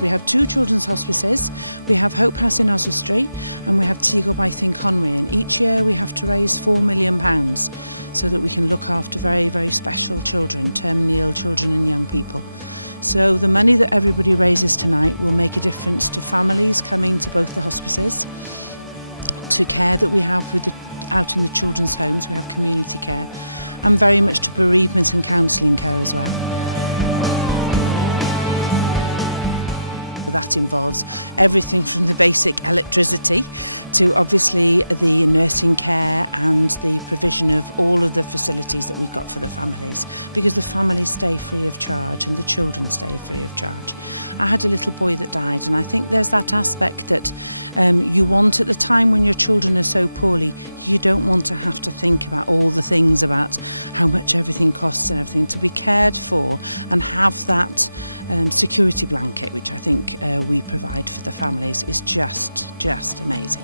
We have 2 children's hospices. We have Hope House in Oswestry and we have Teagle-Bythe in Conwy, and each year we have to raise £4 million so that we can look after very, very special children, terminally ill children and young people. So the money that everybody raises tonight will make a difference to families coming to both the hospices, to care that we have out in the children's homes. We have community care, and very much to bereavement and counselling care as well. That involves everything from the basic electricity to obviously the nursing care and the provision of all of the facilities that we've got for the families, because the families stay free of charge and the children stay free of charge. I had a little boy that died, and I think there's that aspect that you want at the time when your children are so poorly. You don't want to have to think about all the things about how much everything costs and everything. To be cared for and have that security blanket, which I think we provide for the families, is just amazing.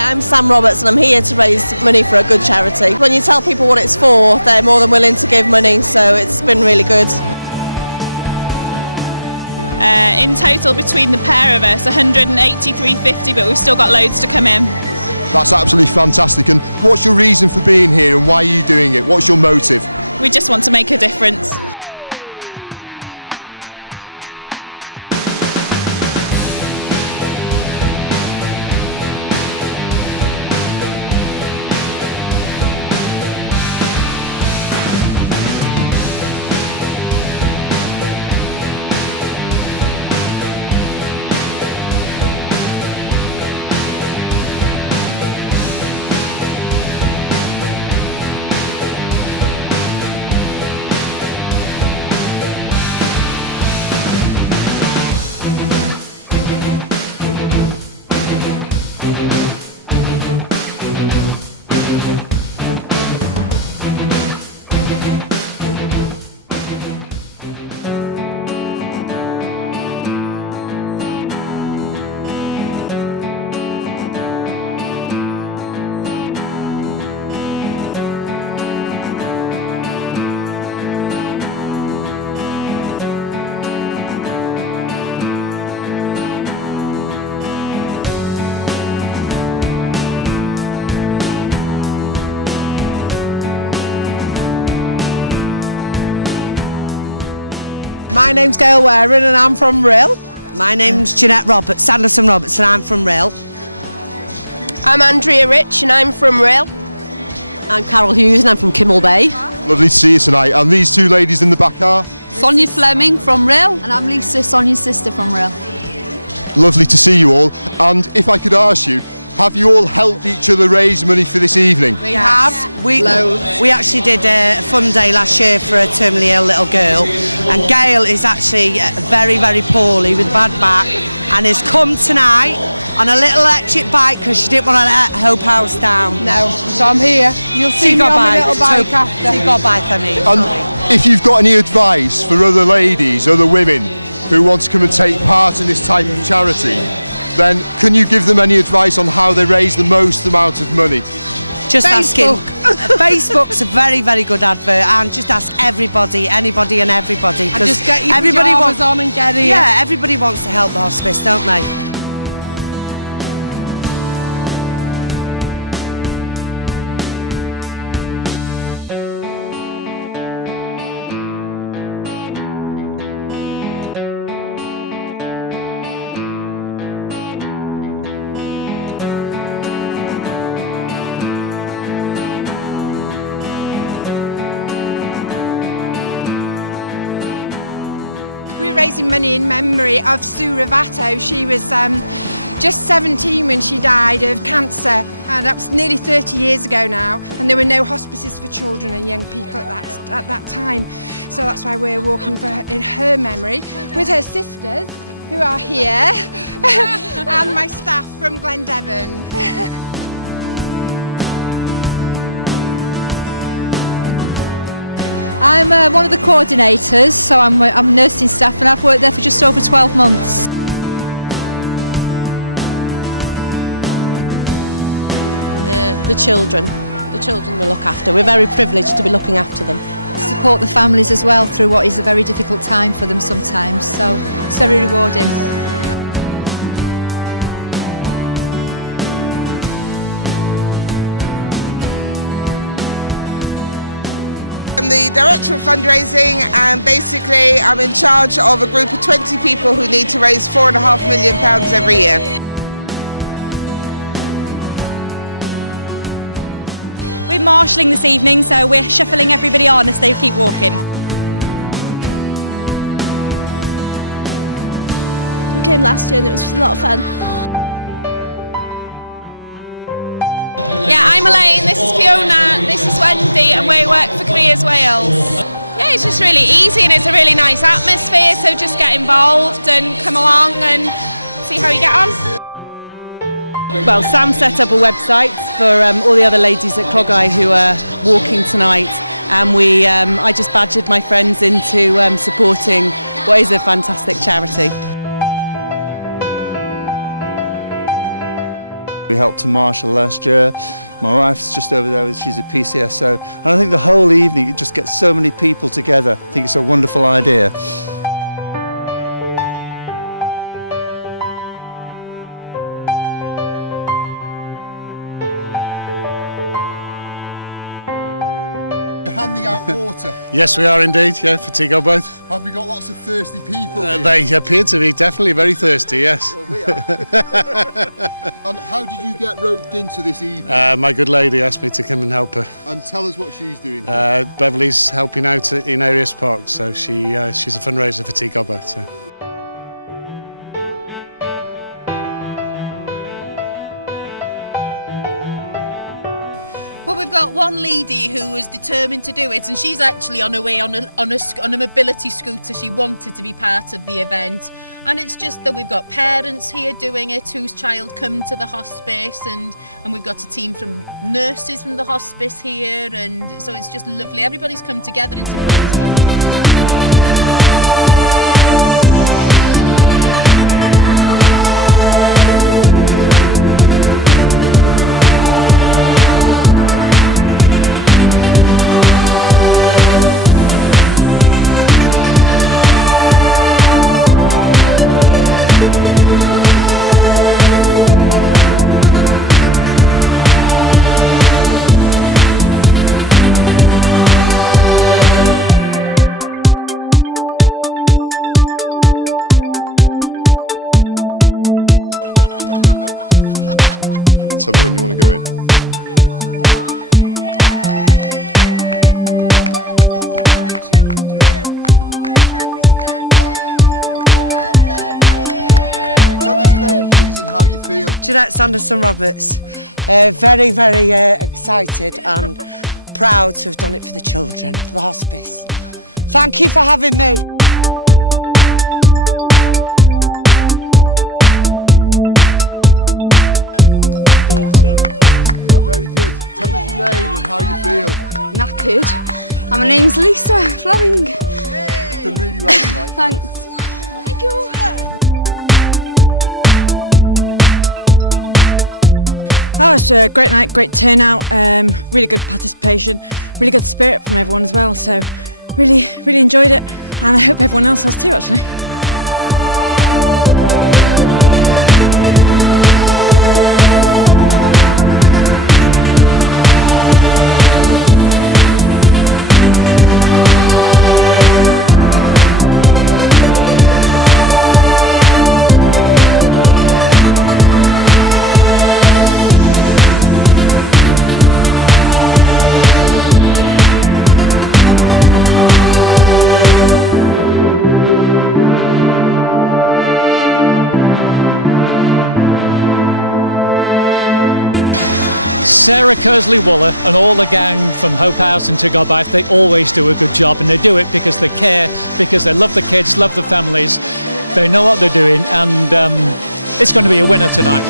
I'm Sam Roberts and I'm here to raise money for a good charity. When you tell people what it's for, they're more than willing to give money, so it's been really good. In total between the pair of us, 183.50, but we've still got loads to come in. That's absolutely fantastic. And what's your reason for being here and why are you doing it? What's your motive? We just want to make a difference. My name's Gail Waring and I'm from Rill. My name's Jeanette Roberts, Sanderson Roberts, and I'm from Rill. I'm Andrea Rich and I'm from Rill. I'm Carol Hughes and I'm from Kimmel Bay. Lovely to see you tonight. And these 2 ladies in the back are? Sonia Fleming from Rill. And I'm Lisa, Sonia's sister from Rill. Lovely to see you all. And if I could ask you, have you all helped each other raise money for this evening? We have. We actually did a fun day last year for a terminally ill little girl, and Gail is actually very, very poorly with a bad back and has come tonight on a little electric bike because she didn't want to let Hope House down. No, so I'm here. You'll see me on my little bike after. She got by for me. And if you've got any advice for other ladies, other women who want to come and take part in this type of charity, then can you give them any advice on how they raise the most amount of money? Just Facebook. asking. Facebook's a very, very good advert, and just ask everybody, anybody and everybody. And just get your everybody pyjamas on and get here. Yeah, everybody wants to help the hospice, don't they? Raising money in memory of Sue Ravato. She was just 17 when she died of cancer, and that was nearly 30 years ago now, and there were no hospices for children and young people at that time, so that's why we're walking in her memory with her sisters who are here and my staff from Glendevon. I'm one of the coordinators, so I'm nursing staff, and I've worked there for just over 12 months. the children. The children we look after. We're very privileged to be looking after them. Support the families as well through what is a very difficult time for them sometimes, so it's very rewarding. I'm the Director of Fundraising, and basically I'm in charge of a group of 20 people who need to raise £4.5 million every year. We're marshalling this evening, so we're shuffling everybody on as they keep walking. We came last year and it was a lot of fun. Yeah, I'm Elaine, this is Fiona, this is Wendy, and we work for Careers Wales. Yeah, it's just really easy and it's a really nice atmosphere, so just get involved and come along and see how you get on. Well, Sam set up a website for all the other ladies at Clogau who are walking tonight, and I just badgered my friends into supporting what is a fantastic charity. We helped to marshal last year. My wife's just over there, she's a PCSO, and I think the whole evening it just gets so many people together. I think it's a wonderful idea. Handing out water. Yes, we are indeed, yeah, for Tea Goboth. Have we got lots of thirsty people here? They appear to be definitely very thirsty, yes. Well, we are. And how did you get roped into this evening? My good lady asked me to come and help her. And tell us what she's doing. Beverly's helping out in Arius Park, so she's a fundraiser for Tea Goboth. So. Well, we've got one lady who was determined to do it, and she's actually on her way on a mobility scooter. She wanted to be part of the event, and it's just that we've got parents here doing it whose child come to the hospice, and we've got a team from nurses from the hospice here, and so it's just lovely. Everybody's come together in support. Tell me when you want to go in. Tell us your name, please, and how you feel. Jeanette Sanderson Roberts. Very, very excited and proud to have done it for the children, for the hospice. Thank you for having me. Tell us your name and how you feel. Knackered. And my name's Lisa Fleming. You've done really well tonight. Thanks. Thank you. Oh, it's a great night, great turnout, really good participation, really good spirit from everyone as well, so really enjoyed it, and I hope everyone else has too, actually. Sarah Kersley-Waller and all the gang from Hope House and Tea Goboth, they always do a good job, and they do it because they care, because they love the kids, love the families, they know what they're doing, and it's going to be a winner tonight.